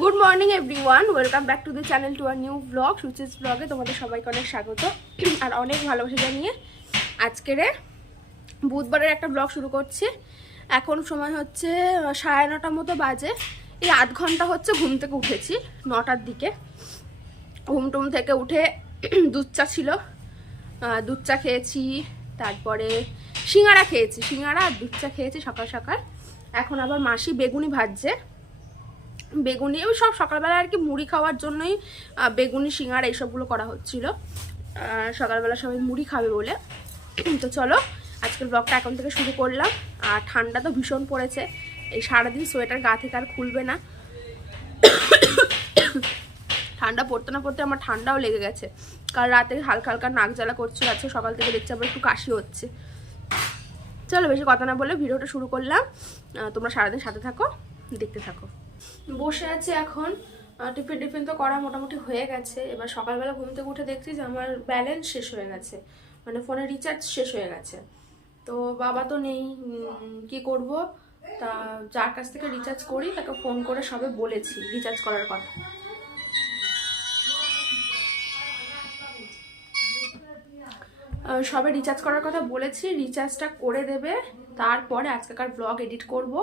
Good morning everyone welcome back to the channel to our new vlog Suchi's ব্লগে তোমাদের সবাইকে অনেক স্বাগত আর অনেক ভালোবাসা জানিয়ে আজকের বুধবারের একটা ব্লগ শুরু করছি। এখন সময় হচ্ছে সাড়ে নটার মতো বাজে। এই আধ ঘণ্টা হচ্ছে ঘুম থেকে উঠেছি, নটার দিকে। ঘুম টুম থেকে উঠে দুধ চা ছিল। দুধ চা খেয়েছি, তারপরে সিঙ্গারা খেয়েছি। সিঙ্গারা আর দুধ চা খেয়েছি সকাল সকাল। এখন আবার মাসি বেগুনি ভাজছে। বেগুনি ওই সব সকালবেলা আর কি মুড়ি খাওয়ার জন্যই বেগুনি, সিঙ্গার এইসবগুলো করা হচ্ছিল। সকালবেলা সবাই মুড়ি খাবে বলে। তো চলো, আজকের ব্লগটা এখন থেকে শুরু করলাম। আর ঠান্ডা তো ভীষণ পড়েছে। এই সারাদিন সোয়েটার গা থেকে আর খুলবে না। ঠান্ডা পড়তে না পড়তে আমার ঠান্ডাও লেগে গেছে। কাল রাতে হালকা হালকা নাক জ্বালা করছিল, আজকে সকাল থেকে দেখছি আবার একটু কাশি হচ্ছে। চলো, বেশি কথা না বলে ভিডিওটা শুরু করলাম। তোমরা সারাদিন সাথে থাকো, দেখতে থাকো। বসে আছি এখন। টিফিন টিফিন তো করা মোটামুটি হয়ে গেছে। এবার সকালবেলা ঘুম থেকে উঠে দেখছি যে আমার ব্যালেন্স শেষ হয়ে গেছে। মানে ফোনে রিচার্জ শেষ হয়ে গেছে। তো বাবা তো নেই কি করব? তা যার কাছ থেকে রিচার্জ করি, তাকে ফোন করে সবে বলেছি রিচার্জ করার কথা। সবে রিচার্জ করার কথা বলেছি রিচার্জটা করে দেবে। তারপরে আজকেকার ব্লগ এডিট করব।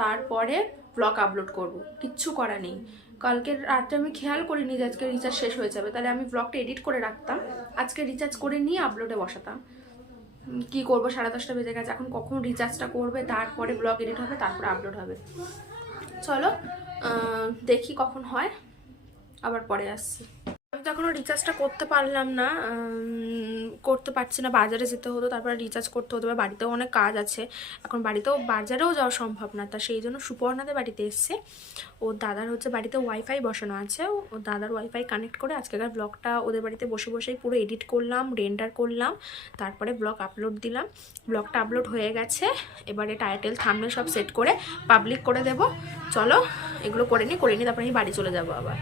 তারপরে ব্লগ আপলোড করব। কিচ্ছু করা নেই। কালকের রাতে আমি খেয়াল করিনি যে আজকে রিচার্জ শেষ হয়ে যাবে। তাহলে আমি ব্লগটা এডিট করে রাখতাম। আজকে রিচার্জ করে নিয়ে আপলোডে বসাতাম। কি করব? সাড়ে দশটা বেজে গেছে। এখন কখন রিচার্জটা করবে? তারপরে ব্লগ এডিট হবে, তারপরে আপলোড হবে। চলো দেখি কখন হয়। আবার পরে আসছি। আমি তো এখনও রিচার্জটা করতে পারলাম না করতে পারছি না, বাজারে যেতে হতো, তারপরে রিচার্জ করতে হতো, বা বাড়িতেও অনেক কাজ আছে। এখন বাড়িতেও, বাজারেও যাওয়া সম্ভব না, তা সেই জন্য সুপর্ণাদের বাড়িতে এসছে। ওর দাদার হচ্ছে বাড়িতে ওয়াইফাই বসানো আছে, ও দাদার ওয়াইফাই কানেক্ট করে আজকেকার ব্লগটা ওদের বাড়িতে বসে বসেই পুরো এডিট করলাম রেন্ডার করলাম, তারপরে ব্লগ আপলোড দিলাম। ব্লগটা আপলোড হয়ে গেছে, এবারে টাইটেল থামলে সব সেট করে পাবলিক করে দেব। চলো, এগুলো করে নিই করে নিই তারপরে আমি বাড়ি চলে যাব আবার।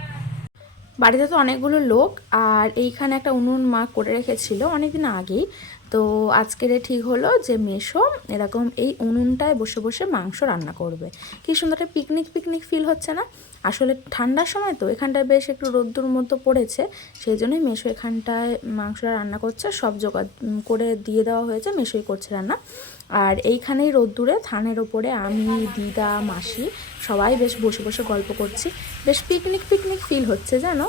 বাড়িতে তো অনেকগুলো লোক, আর এইখানে একটা উনুন মা করে রেখেছিল অনেকদিন আগেই। তো আজকের ঠিক হলো যে মেশো এরকম এই উনুনটায় বসে বসে মাংস রান্না করবে। কি সুন্দর একটা পিকনিক পিকনিক ফিল হচ্ছে না? আসলে ঠান্ডার সময় তো এখানটায় বেশ একটু রোদ্দুর মতো পড়েছে, সেই জন্যই মেশো এখানটায় মাংসটা রান্না করছে, সব জোগাড় করে দিয়ে দেওয়া হয়েছে মেশোই করছে রান্না। আর এইখানেই রোদ্দুরে থানের ওপরে আমি, দিদা, মাসি সবাই বেশ বসে বসে গল্প করছি। বেশ পিকনিক পিকনিক ফিল হচ্ছে, জানো?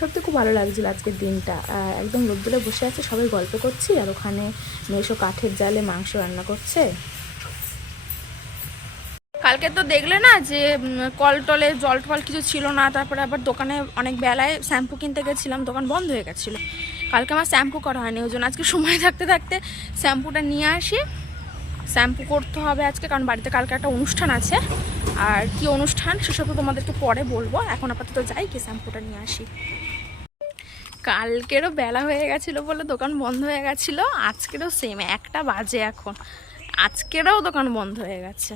সত্যি খুব ভালো লাগছিল আজকের দিনটা। একদম রোদ্দুরে বসে আছে, সবাই গল্প করছি আর ওখানে মেশো কাঠের জালে মাংস রান্না করছে। কালকে তো দেখলে না যে কল টলে জল টল কিছু ছিল না, তারপরে আবার দোকানে অনেক বেলায় শ্যাম্পু কিনতে গেছিলাম, দোকান বন্ধ হয়ে গেছিল। কালকে আমার শ্যাম্পু করা হয়নি, ওই জন্য আজকে সময় থাকতে থাকতে শ্যাম্পুটা নিয়ে আসি। শ্যাম্পু করতে হবে আজকে, কারণ বাড়িতে কালকে একটা অনুষ্ঠান আছে। আর কি অনুষ্ঠান সেসব তো তোমাদেরকে পরে বলব। এখন আপাতত যাই কি শ্যাম্পুটা নিয়ে আসি। কালকেরও বেলা হয়ে গেছিল বলে দোকান বন্ধ হয়ে গেছিল। আজকেরও সেম একটা বাজে এখন। আজকেরও দোকান বন্ধ হয়ে গেছে।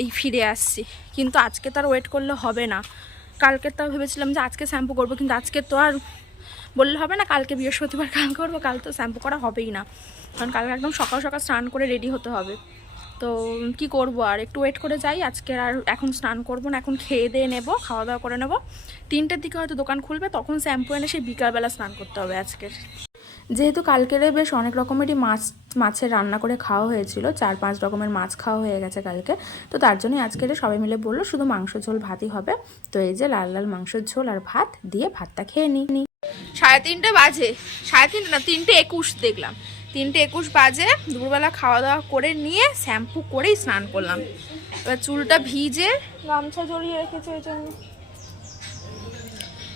এই ফিরে আসছি। কিন্তু আজকে তো আর ওয়েট করলে হবে না। কালকে তো ভেবেছিলাম যে আজকে শ্যাম্পু করব, কিন্তু আজকে তো আর বললে হবে না, কালকে বৃহস্পতিবার কাল করব, কাল তো শ্যাম্পু করা হবেই না। কারণ কালকে একদম সকাল সকাল স্নান করে রেডি হতে হবে। তো কি করব আর? একটু ওয়েট করে যাই। আজকে আর এখন স্নান করব না এখন খেয়ে দিয়ে নেব খাওয়া দাওয়া করে নেব। তিনটের দিকে হয়তো দোকান খুলবে তখন শ্যাম্পু এনে সেই বিকালবেলা স্নান করতে হবে আজকের। যেহেতু কালকেরে বেশ অনেক রকমেরই মাছ মাছের রান্না করে খাওয়া হয়েছিল চার পাঁচ রকমের মাছ খাওয়া হয়ে গেছে কালকে। তো তার জন্যই আজকের সবাই মিলে বলল শুধু মাংস ঝোল ভাতই হবে। তো এই যে লাল লাল মাংসের ঝোল আর ভাত দিয়ে ভাতটা খেয়ে নিই সাড়ে তিনটে বাজে। সাড়ে তিনটে না তিনটে একুশ দেখলাম। তিনটে একুশ বাজে, দুপুরবেলা খাওয়া দাওয়া করে নিয়ে শ্যাম্পু করেই স্নান করলাম। এবার চুলটা ভিজে গামছা জড়িয়ে রেখেছে ওই জন্য।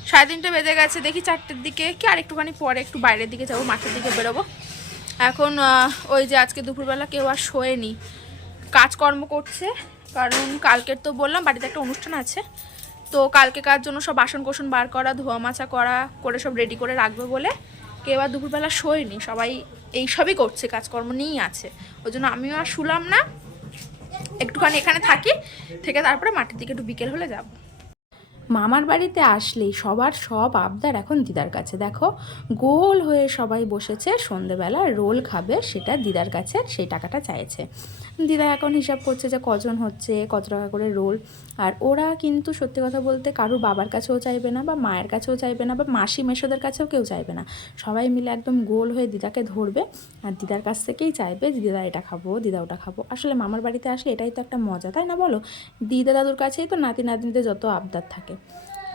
সাড়ে তিনটে বেজে গেছে, দেখি চারটের দিকে কি আর একটুখানি পরে একটু বাইরের দিকে যাব, মাঠের দিকে বেরোবো। এখন ওই যে আজকে দুপুরবেলা কেউ আর শোয়নি। কাজকর্ম করছে, কারণ কালকের তো বললাম, বাড়িতে একটা অনুষ্ঠান আছে। তো কালকে কার জন্য সব বাসন কোসন বার করা ধোয়া মাছা করা, করে সব রেডি করে রাখবে বলে কেউ আর দুপুরবেলা শোয়নি, সবাই এই সবই করছে, কাজকর্ম নিয়েই আছে। ওই জন্য আমিও আর শুলাম না। একটুখানি এখানে থাকি, থেকে তারপরে মাঠের দিকে একটু বিকেল হলে যাব। মামার বাড়িতে আসলেই সবার সব আবদার এখন দিদার কাছে। দেখো, গোল হয়ে সবাই বসেছে, সন্ধেবেলা রোল খাবে, সেটা দিদার কাছে, সেই টাকাটা চাইছে। দিদা এখন হিসাব করছে যে কজন হচ্ছে, কত টাকা করে রোল। আর ওরা কিন্তু সত্যি কথা বলতে কারোর বাবার কাছেও চাইবে না বা মায়ের কাছেও চাইবে না বা মাসি মেশোদের কাছেও কেউ চাইবে না। সবাই মিলে একদম গোল হয়ে দিদাকে ধরবে আর দিদার কাছ থেকেই চাইবে দিদা এটা খাব, দিদা ওটা খাব। আসলে মামার বাড়িতে আসলে এটাই তো একটা মজা, তাই না বলো? দিদা দাদুর কাছেই তো নাতি নাতনিদের যত আবদার থাকে।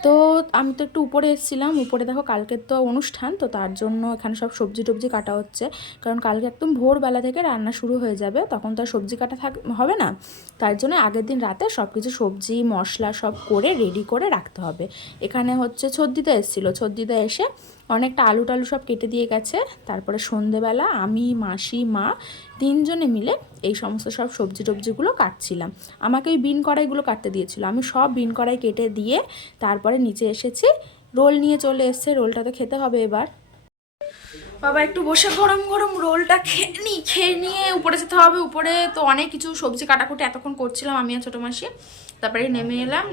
তো আমি তো একটু উপরে এসেছিলাম। উপরে দেখো কালকের তো অনুষ্ঠান, তো তার জন্য এখানে সব সবজি টবজি কাটা হচ্ছে। কারণ কালকে একদম ভোরবেলা থেকে রান্না শুরু হয়ে যাবে, তখন তো আর সবজি কাটা থাক, হবে না। তার জন্য আগের দিন রাতে সব কিছু সবজি, মশলা সব করে রেডি করে রাখতে হবে। এখানে হচ্ছে ছদ্দিতে এসেছিল। ছদ্দিতে এসে অনেকটা আলু টালু সব কেটে দিয়ে গেছে। তারপরে সন্ধেবেলা আমি, মাসি, মা তিনজনে মিলে এই সমস্ত সব সবজি টবজিগুলো কাটছিলাম। আমাকে ওই বিন কড়াইগুলো কাটতে দিয়েছিল। আমি সব বিন কড়াই কেটে দিয়ে তারপরে নিচে এসেছি। রোল নিয়ে চলে এসছে। রোলটা তো খেতে হবে এবার। বাবা, একটু বসে গরম গরম রোলটা খেয়ে নিই খেয়ে নিয়ে উপরে যেতে হবে। উপরে তো অনেক কিছু সবজি কাটাকুটি এতক্ষণ করছিলাম আমি আর ছোটো মাসি। তারপরে নেমে এলাম।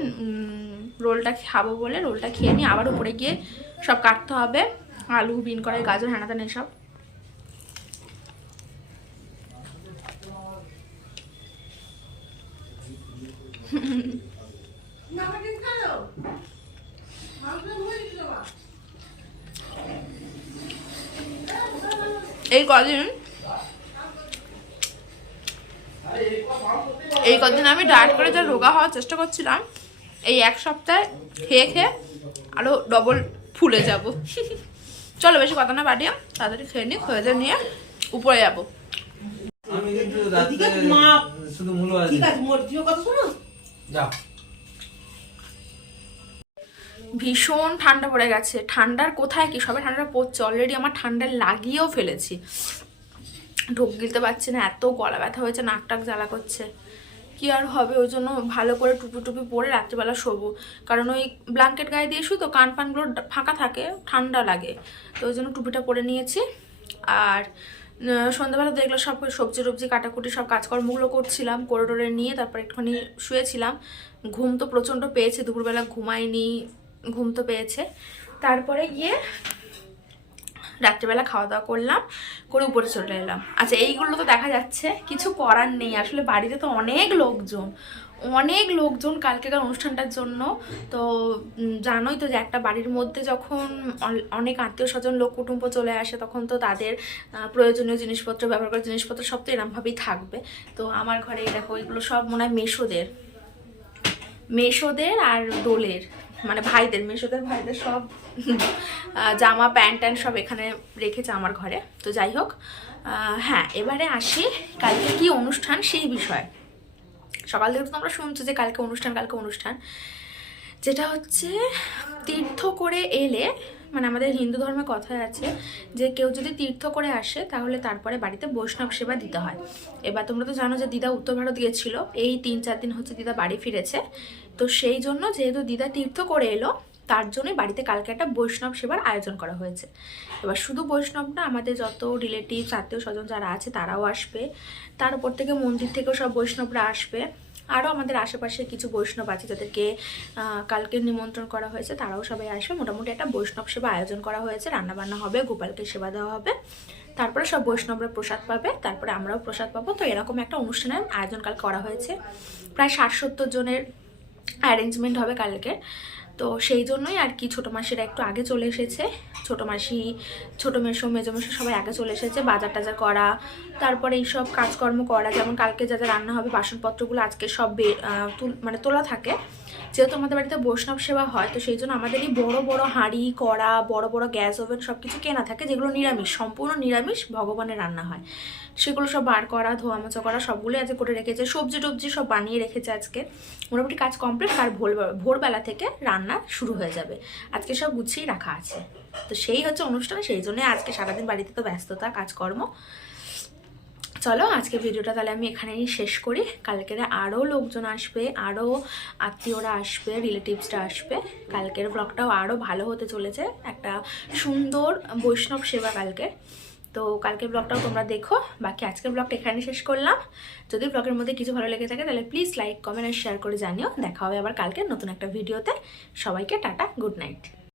রোলটা খাব বলে রোলটা খেয়ে নিই আবার উপরে গিয়ে সব কাটতে হবে। আলু, বিন কড়াই, গাজর হ্যানাতান এসব। এই কদিন এই কদিন আমি ডায়েট করে যা রোগা হওয়ার চেষ্টা করছিলাম এই এক সপ্তাহে খেয়ে খেয়ে আরও ডবল ফুলে যাব। চলো বেশি কথা না বাড়িয়ে তাড়াতাড়ি খেয়ে নিই খেয়ে দিয়ে নিয়ে উপরে যাব। আমি কিন্তু রাত্রে শুধু মূল আছে ঠিক আছে মোর কথা শোনো? ভীষণ ঠান্ডা পড়ে গেছে। ঠান্ডার কোথায় কি? সবে ঠান্ডা পড়ছে। অলরেডি আমার ঠান্ডা লাগিয়েও ফেলেছি। ঢোক গিলতে পারছি না, এত গলা ব্যথা হয়েছে, নাক টাক জ্বালা করছে। কি আর হবে? ওই জন্য ভালো করে টুপি টুপি পরে রাত্রিবেলা শোবো। কারণ ওই ব্ল্যাঙ্কেট গায়ে দিয়ে তো কান ফানগুলো ডা- ফাঁকা থাকে, ঠান্ডা লাগে। তো ওই জন্য টুপিটা পরে নিয়েছি। আর সন্ধ্যাবেলা দেখল সব সবজি টবজি, কাটাকুটি, সব কাজকর্মগুলো করছিলাম করে নিয়ে তারপর একটুখানি শুয়েছিলাম। ঘুম তো প্রচণ্ড পেয়েছে, দুপুরবেলা ঘুমাইনি, ঘুম তো পেয়েছে। তারপরে গিয়ে রাত্রিবেলা খাওয়া দাওয়া করলাম, করে উপরে চলে এলাম। আচ্ছা এইগুলো তো দেখা যাচ্ছে, কিছু করার নেই। আসলে বাড়িতে তো অনেক লোকজন অনেক লোকজন কালকেকার অনুষ্ঠানটার জন্য। তো জানোই তো যে একটা বাড়ির মধ্যে যখন অনেক আত্মীয় স্বজন লোক কুটুম্ব চলে আসে, তখন তো তাদের প্রয়োজনীয় জিনিসপত্র, ব্যবহার করার জিনিসপত্র সব তো এরমভাবেই থাকবে। তো আমার ঘরে দেখো, এগুলো সব মনে হয় মেশোদের মেশোদের আর দোলের। মানে ভাইদের, মেশোদের ভাইদের সব জামা, প্যান্ট ট্যান্ট সব এখানে রেখেছে আমার ঘরে। তো যাই হোক হ্যাঁ এবারে আসি কালকে কি অনুষ্ঠান সেই বিষয়ে। সকাল থেকে তো তোমরা শুনছো যে কালকে অনুষ্ঠান কালকে অনুষ্ঠান। যেটা হচ্ছে, তীর্থ করে এলে মানে আমাদের হিন্দু ধর্মে কথায় আছে যে কেউ যদি তীর্থ করে আসে, তাহলে তারপরে বাড়িতে বৈষ্ণব সেবা দিতে হয়। এবার তোমরা তো জানো যে দিদা উত্তর ভারত গিয়েছিল, এই তিন চার দিন হচ্ছে দিদা বাড়ি ফিরেছে। তো সেই জন্য যেহেতু দিদা তীর্থ করে এলো, তার জন্যই বাড়িতে কালকে একটা বৈষ্ণব সেবার আয়োজন করা হয়েছে। এবার শুধু বৈষ্ণব না, আমাদের যত রিলেটিভস আত্মীয় স্বজন যারা আছে, তারাও আসবে। তার উপর থেকে মন্দির থেকেও সব বৈষ্ণবরা আসবে। আরও আমাদের আশেপাশে কিছু বৈষ্ণব আছে যাদেরকে কালকে নিমন্ত্রণ করা হয়েছে, তারাও সবাই আসবে। মোটামুটি একটা বৈষ্ণব সেবা আয়োজন করা হয়েছে, রান্নাবান্না হবে, গোপালকে সেবা দেওয়া হবে। তারপরে সব বৈষ্ণবরা প্রসাদ পাবে, তারপরে আমরাও প্রসাদ পাবো। তো এরকম একটা অনুষ্ঠানের আয়োজন কাল করা হয়েছে। প্রায় ষাট সত্তর জনের অ্যারেঞ্জমেন্ট হবে কালকে। তো সেই জন্যই আর কি ছোটো মাসিরা একটু আগে চলে এসেছে। ছোটো মাসি, ছোটো মেসো, মেজো মেশো সবাই আগে চলে এসেছে বাজার টাজার করা। তারপরে এইসব কাজকর্ম করা, যেমন কালকে যা যা রান্না হবে, বাসনপত্রগুলো আজকে সব মানে তোলা থাকে। যেহেতু আমাদের বাড়িতে বৈষ্ণব সেবা হয়, তো সেই জন্য আমাদের এই বড় বড় হাঁড়ি, কড়া, বড় বড় গ্যাস ওভেন সব কিছু কেনা থাকে, যেগুলো নিরামিষ, সম্পূর্ণ নিরামিষ ভগবানের রান্না হয়। সেগুলো সব বার করা, ধোয়া মোছা করা, সবগুলোই আজকে করে রেখেছে, সবজি টবজি সব বানিয়ে রেখেছে আজকে। মোটামুটি কাজ কমপ্লিট, আর ভোর ভোরবেলা থেকে রান্না শুরু হয়ে যাবে। আজকে সব গুছিয়েই রাখা আছে। তো সেই হচ্ছে অনুষ্ঠান, সেই জন্য আজকে সারাদিন বাড়িতে তো ব্যস্ততা, কাজকর্ম। চলো আজকে ভিডিওটা তাহলে আমি এখানেই শেষ করি। কালকের আরও লোকজন আসবে, আরও আত্মীয়রা আসবে রিলেটিভসরা আসবে। কালকের ব্লগটাও আরও ভালো হতে চলেছে। একটা সুন্দর বৈষ্ণব সেবা কালকে তো কালকের ব্লগটাও তোমরা দেখো। বাকি আজকের ব্লগটা এখানে শেষ করলাম। যদি ব্লগের মধ্যে কিছু ভালো লেগে থাকে তাহলে প্লিজ লাইক কমেন্ট আর শেয়ার করে জানিও। দেখা হবে আবার কালকে নতুন একটা ভিডিওতে। সবাইকে টাটা গুড নাইট